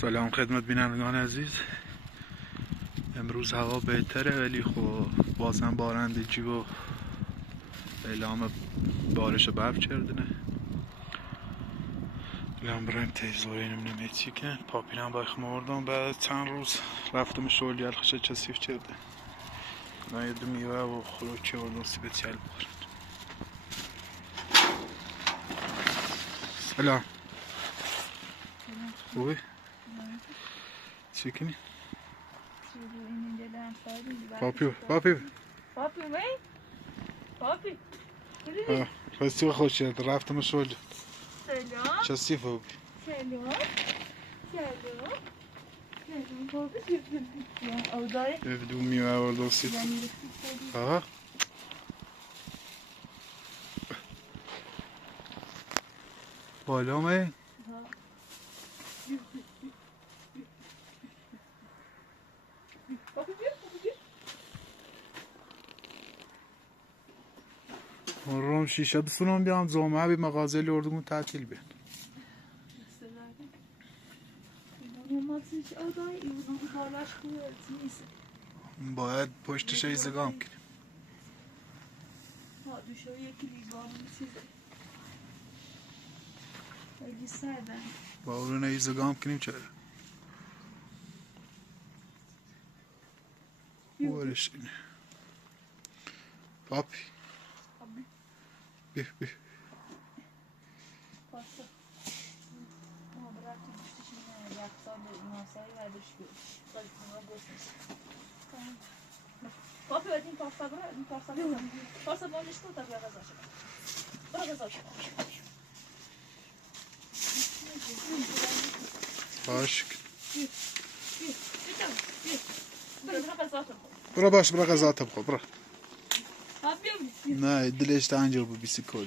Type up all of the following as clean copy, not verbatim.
سلام خدمت بینندگان عزیز. امروز هوا بهتره ولی خب بازم بارندگی و اعلام بارش و برف کردنه. الان بریم تیزوره اینم نمیتی که پاپیرم با خمردم بعد چند روز رفتم شغلی الخشه کسیف کرده. الان یه دو میوه و خوراکی و سپیسیال بخورد. سلام. خوبی؟ چی کنی؟ پاپی راستی خوش شد رفتم شغل. سلام. کسیف بود. سلام. دو میوه و سیت. ها؟ بالا می؟ روم شیشه بسونم بیام زومه بی مغازه لردمون تعطیل بین. باید پشتش ایزگام کنیم. با اون ایزگام کنیم چرا؟ ورش اینه. پاپی. بیه. Papi, din pasta bom de escuta, vai vazar. Bora vazar. باش. Bora باش برا غذا بخور برا. Papi, نه دلش تنجا بو بیسیکل.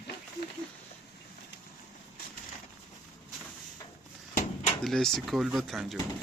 دلش سیکل با تنجا بو.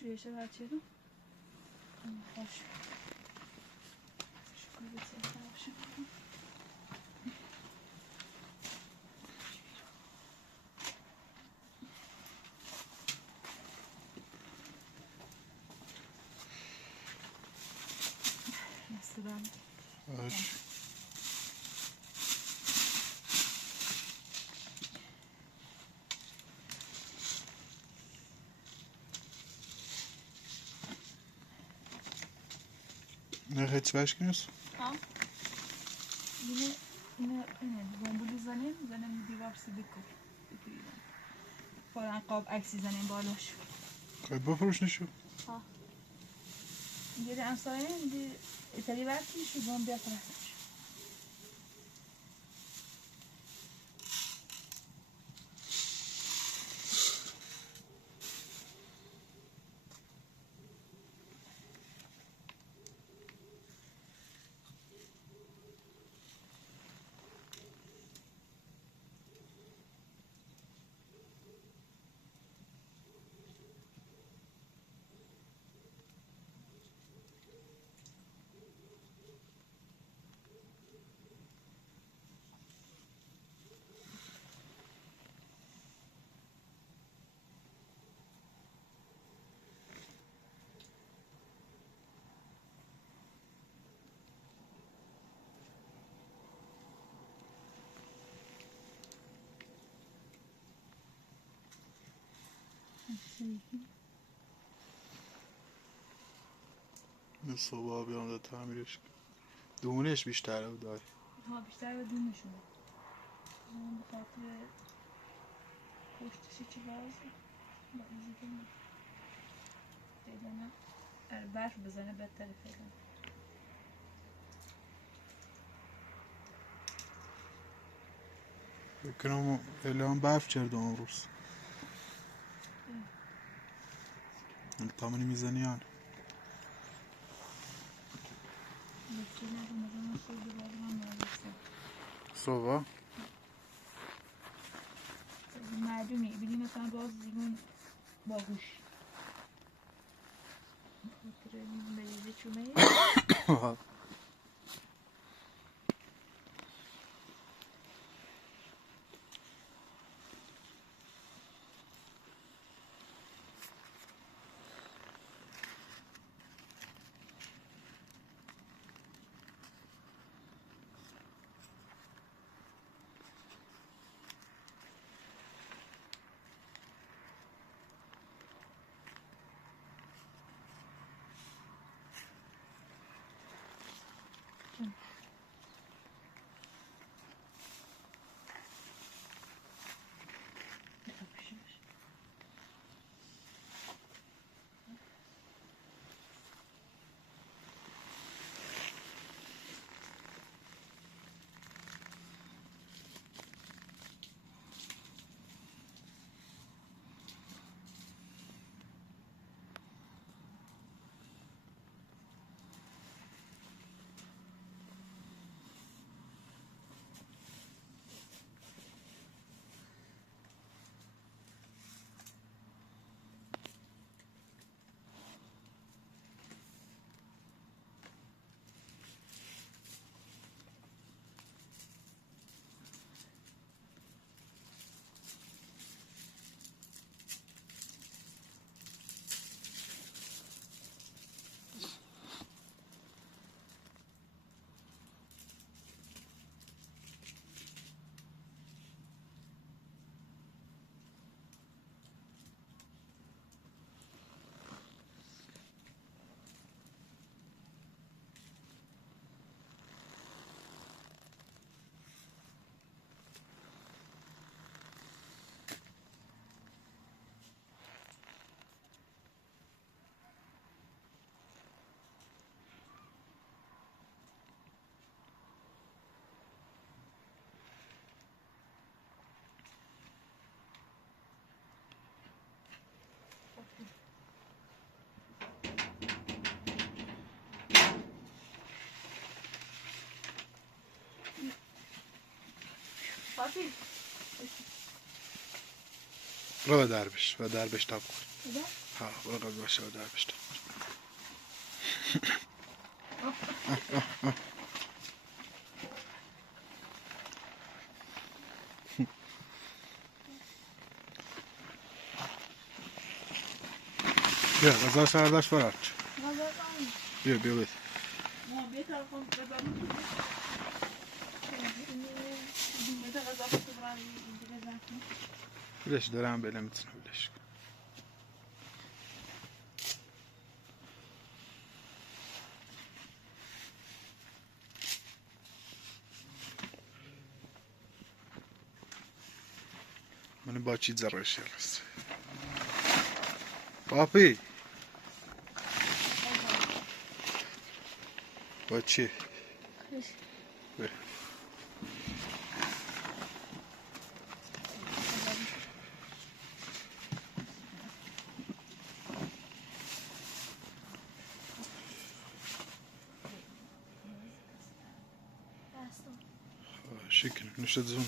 Şuraya şey açalım. Hoş. Şu kuvveti yapalım. Mesela. باش. نه هیچ باش کنیس؟ Ha. Yine bombu زنم دیوار سیدیکو. فورا قاب عکسی زنیم بالاش. خب بفروش نشو. ها. دیگه امسایه دی ایتالی وقتی شو بام بیا طرف. صبح بیام ده تعمیرش کنم. دونش بیشتره بود داری. ها بیشتر به دونشونه. اون به خاطر پشتشی چه بازه با ایزی دونه فعلا برف بزنه بدتره فعلا. بکنم اعلام برف کرده اون روز. تامونی میزنی آن صبح معلومی بینی مثلا باز دیگون باهوش خاطر این مریضه چونه Papi. رو دربش و دربش تاب کن. بده؟ ها برو قبل باشه و دربش تاب کن. بیا غذا سردش برات. بیا بیا بید. ما بهتر خون ببریم. بده غذا بخورم اینجا بزنم. بلش دارم بله میتونم بلش کن. من با چی زرش یلست. پاپی. با چی؟ بله. شكل نشد زون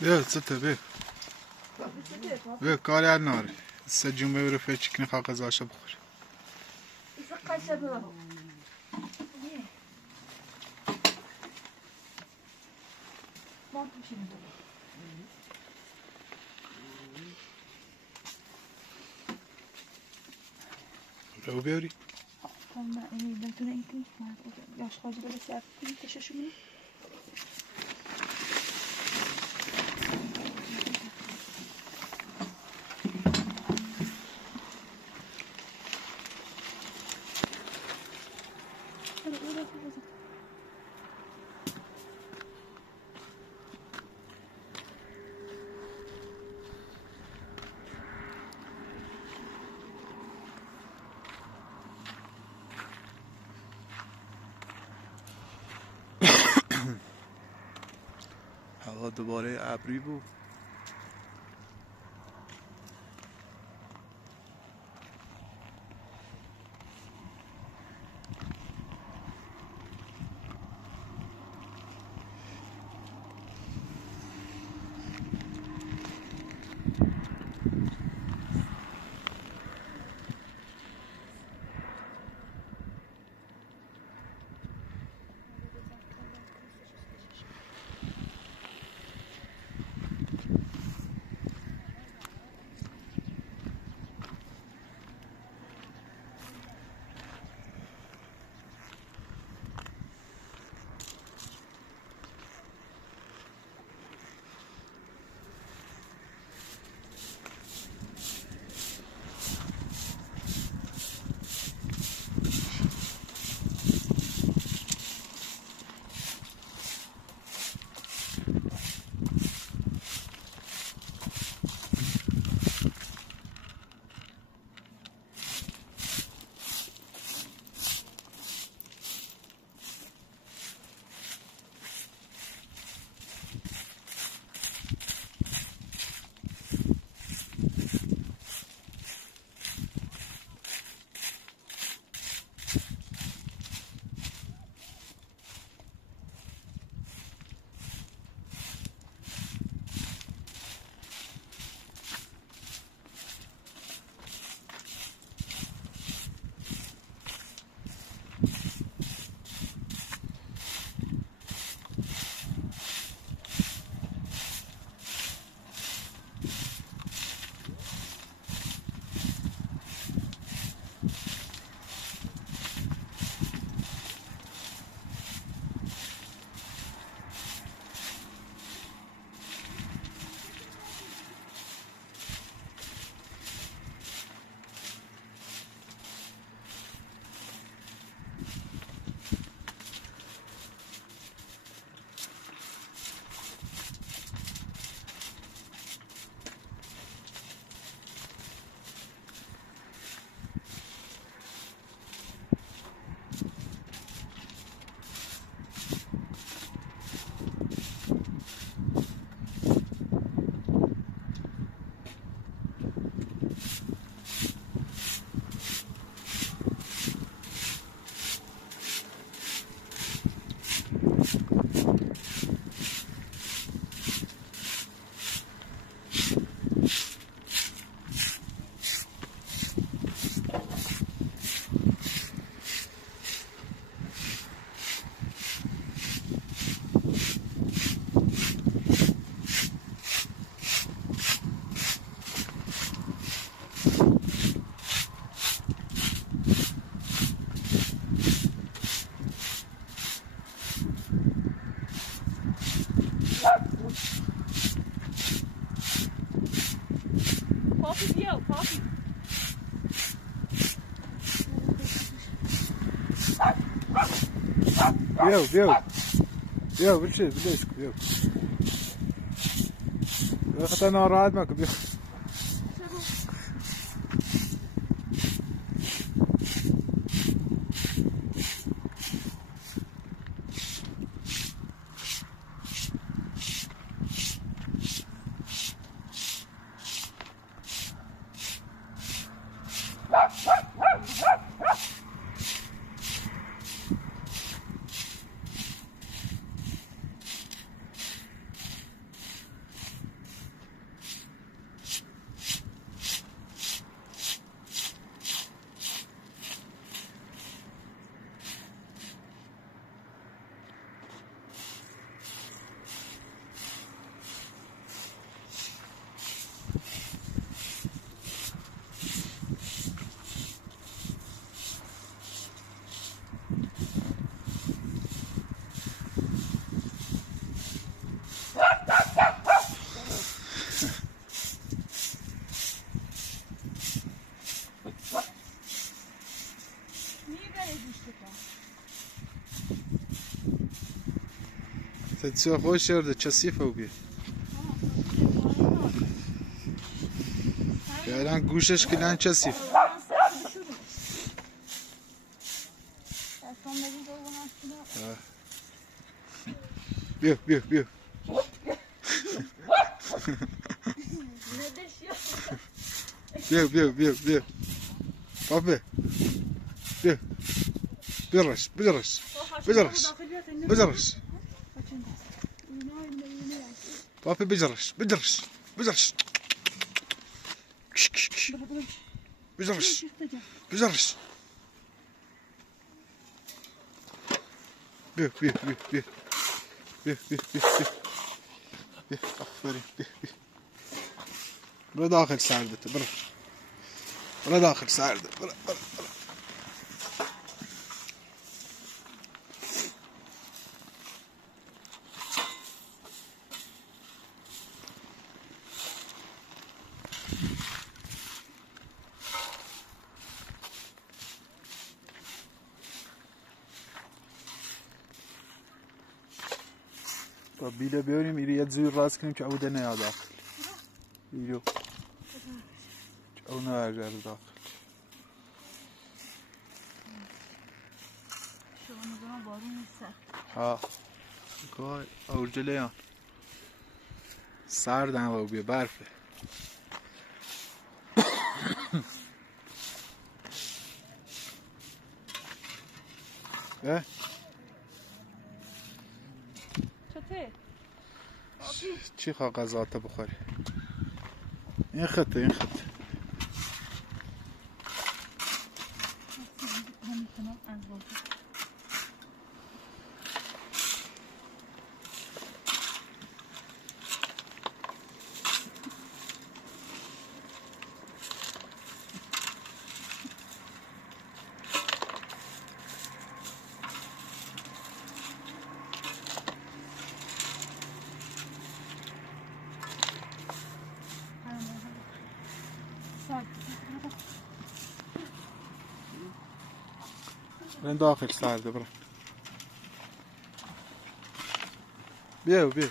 بیا سته بیا کاری هر ناره سه جمعه رو فچکنی خواه قضاشه بخوری رو بیاری بتونه این یاش خواهی بده سر کششونی هوا دوباره ابری بود بیا بشه بلش بیا خطا ناراحت مکن بیا تدسو خوش شرده چسیفه بی الان گوشش کلان چسیف بیا بیا بیا بیا بیا بیا بیا بابا بیا بجرش بجرش بجرش بجرش بابا بجرش بجرش بجرش بجرش بجرش بیا بیا بیا بیا بیا بیا بیا بیا آفرین بیا بیا برو داخل سردته برو برو داخل سرده برو برو برو تا بیله بیاریم ایری یه زور راست کنیم که او ده نیاد داخل ایرو که او نرگرد داخل شما بارون نیست ها گای اورجلیان سردن و بیا برفه چطه؟ چی خواه غذاته بخوری؟ این خطه این خطه برن داخل سرده برن بیا بیا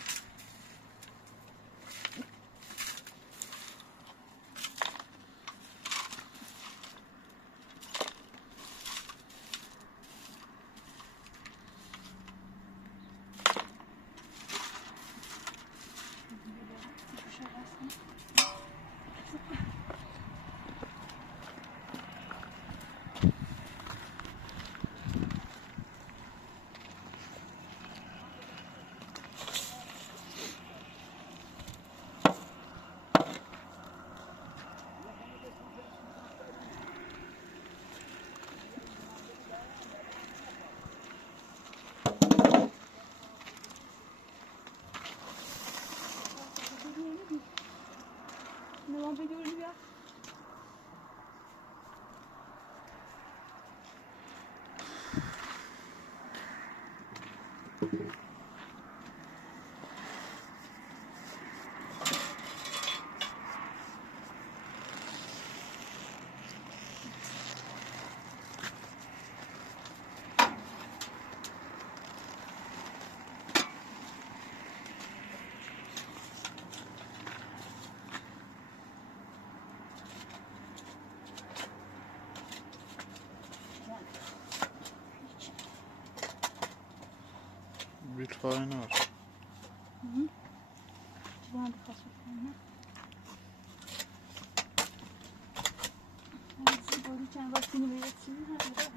نمام بگیری بیا بیت فاینار جوان بخواست کنم باری چند وقتی نمیرد چیزی نداره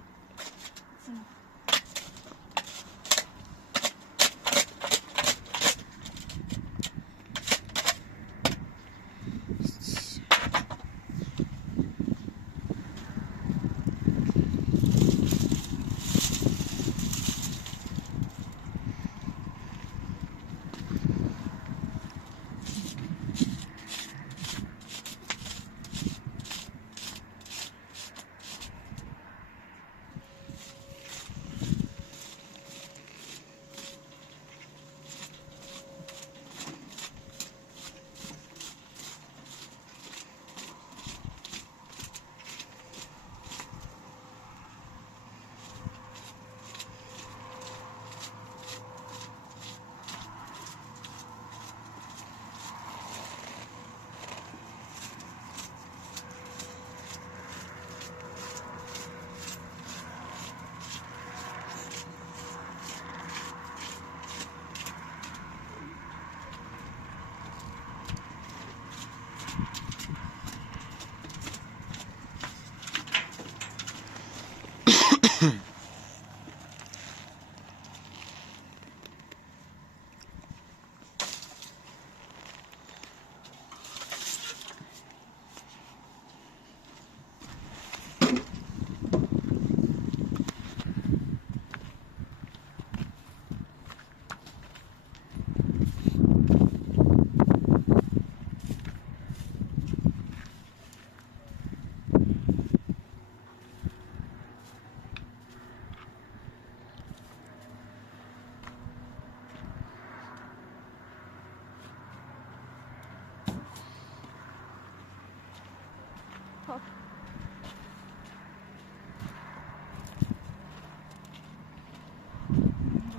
خب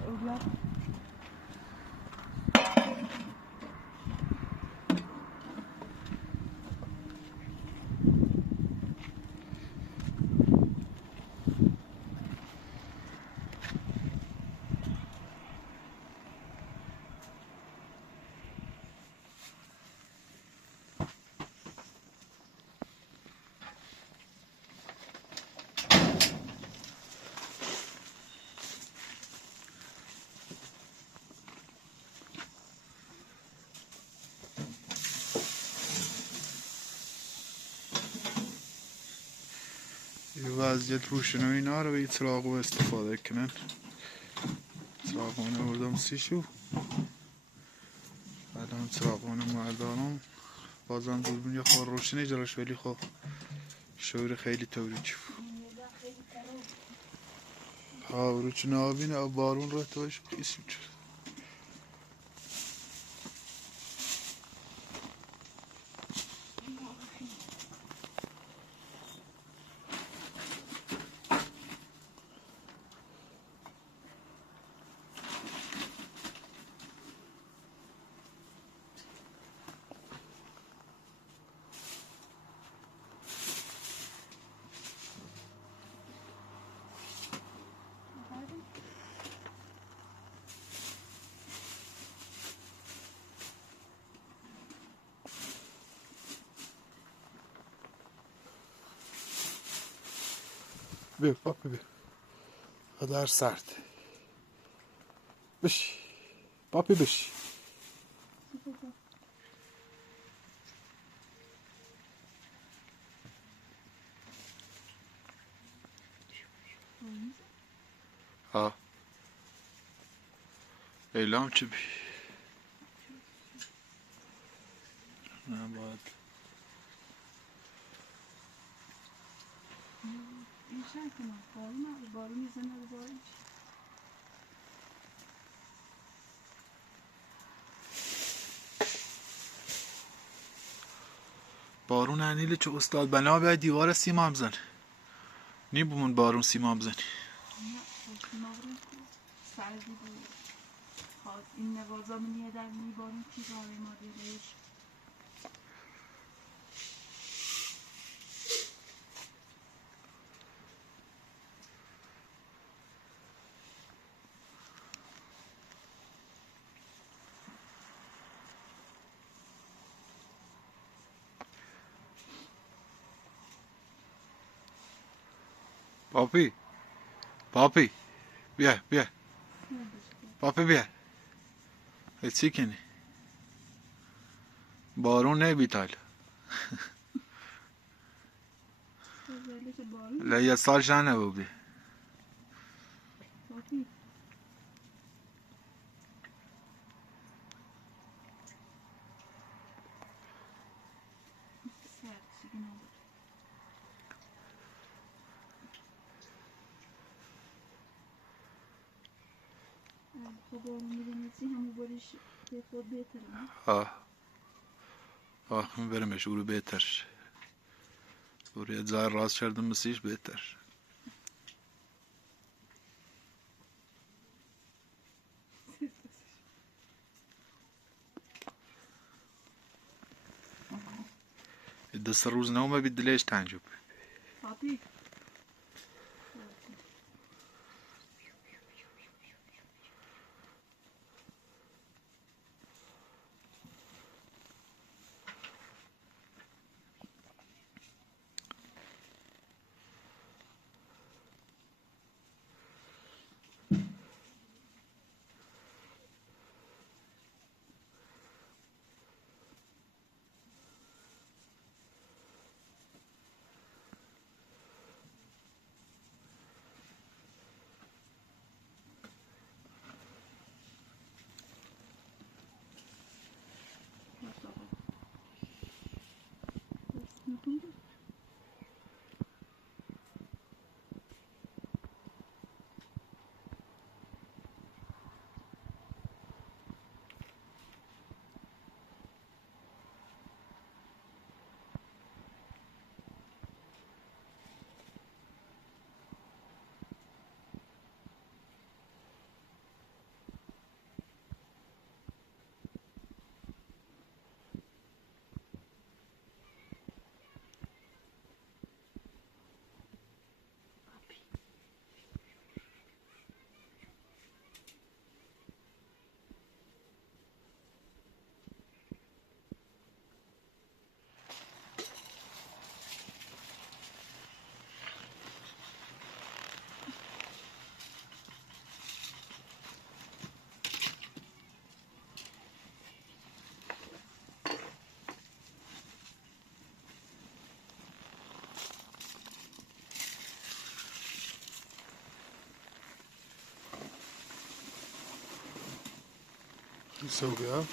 اولاد یه وضعیت روشنایی اینا رو به یه چراغو استفاده کنن. چراغونه بردم سیشو الان چراغونه مردانم بازم دوربین یه خور روشنی جلوش، ولی خب شور خیلی توریچ ها روچ نابینه بارون رو توش کسی بیا پاپی بیا قدر سرد بشی پاپی بشی ها اعلام چه بی نه باید این چند کنم بارون میزنه رو بارش بارون انیله چه استاد بنا باید دیوار سیما هم زن نی بومون بارون سیما هم زنی نه مغرب سردی بود خواهد این نوازا منیه در می بارون چی راه ما دیرش پاپی پاپی بیا بیا پاپی بیا چی کنی بارون نه بیتال لا یه سال شنه بودی پاپی سرد چیگه نداره خب بارون میدونیسی همون بارش به خود بهتره نه؟ برمش اورو بهتر اورو زار راست کردم مسیش بهتر دست روز نومه بیدلیش تنجب پاپی بتون بود. Sogar.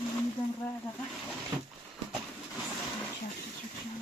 Müden rada var. Çarpı çekiyor.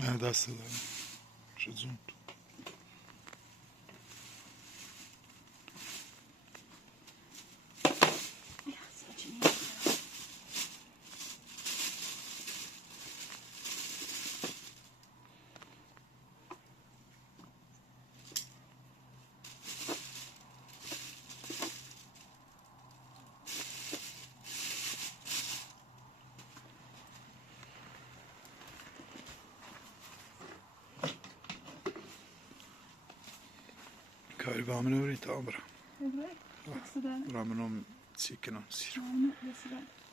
نه دست دارم شدون کاری با همه نوری تا برم برم منم سیکنم سیر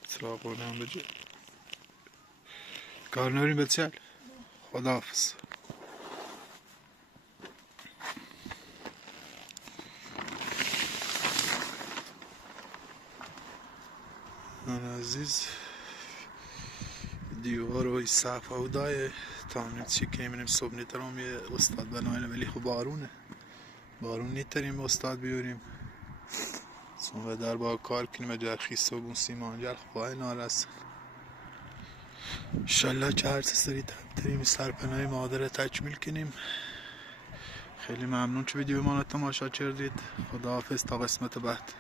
سراغ بودم بجه کار نوریم بسیار خداحافظ من عزیز دیوار و صفحه و دای تامنیم چیکنیم منیم صبح نیترم یه استاد بناینه ولی خب بارون نیتریم استاد بیاریم سون در با کار کنیم اجر خیسته و بون سیمان جل خب باید نارست انشالله که هر سری تبتریم سرپنای مادر تکمیل کنیم خیلی ممنون که ویدیو ما رو تماشا کردید خداحافظ تا قسمت بعد